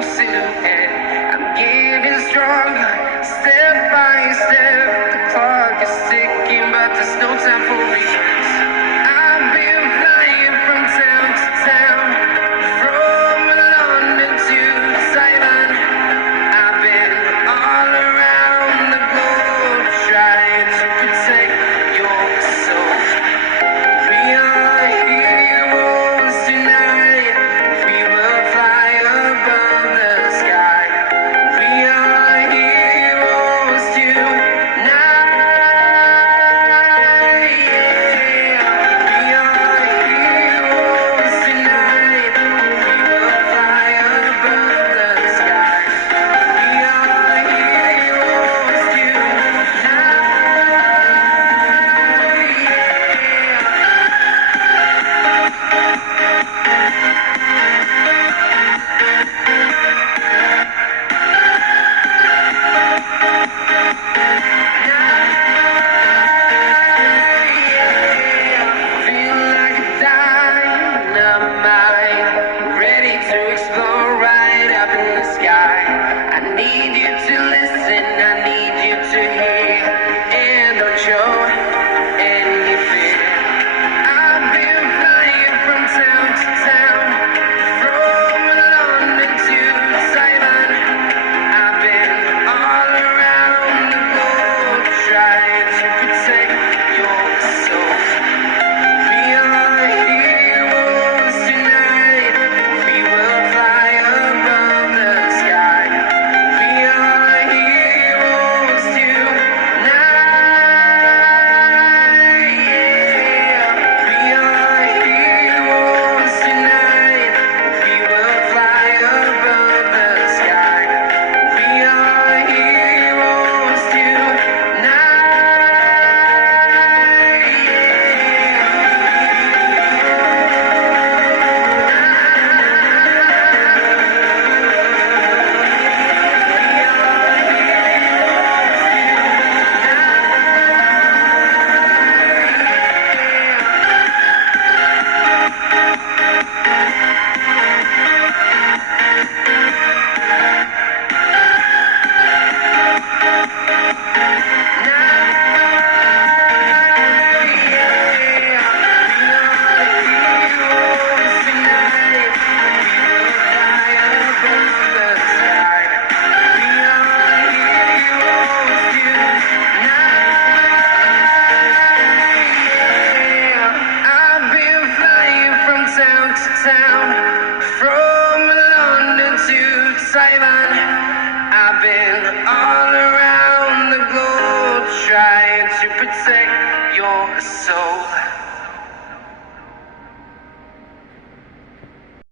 close to end. I'm getting stronger, step by step. The clock is ticking, but there's no time for regrets. I've been flying from town to town, from London to Taiwan. I've been all around the globe, trying to protect your soul. We are heroes tonight. We will fly above the sky. We are heroes tonight. Yeah. We are heroes tonight. We will fly above the sky. We are heroes feel like a dynamite, ready to explode right up in the sky. I need you to listen, I need you to hear, and don't show any fear. I've been flying from town to town, from London to Taiwan. I've been all around the globe, trying to protect your soul. We are heroes tonight. We will fly above the sky. We are heroes tonight. Yeah. We are heroes tonight. We will fly above the sky. We are heroes town, from London to Taiwan. I've been all around the globe, trying to protect your soul.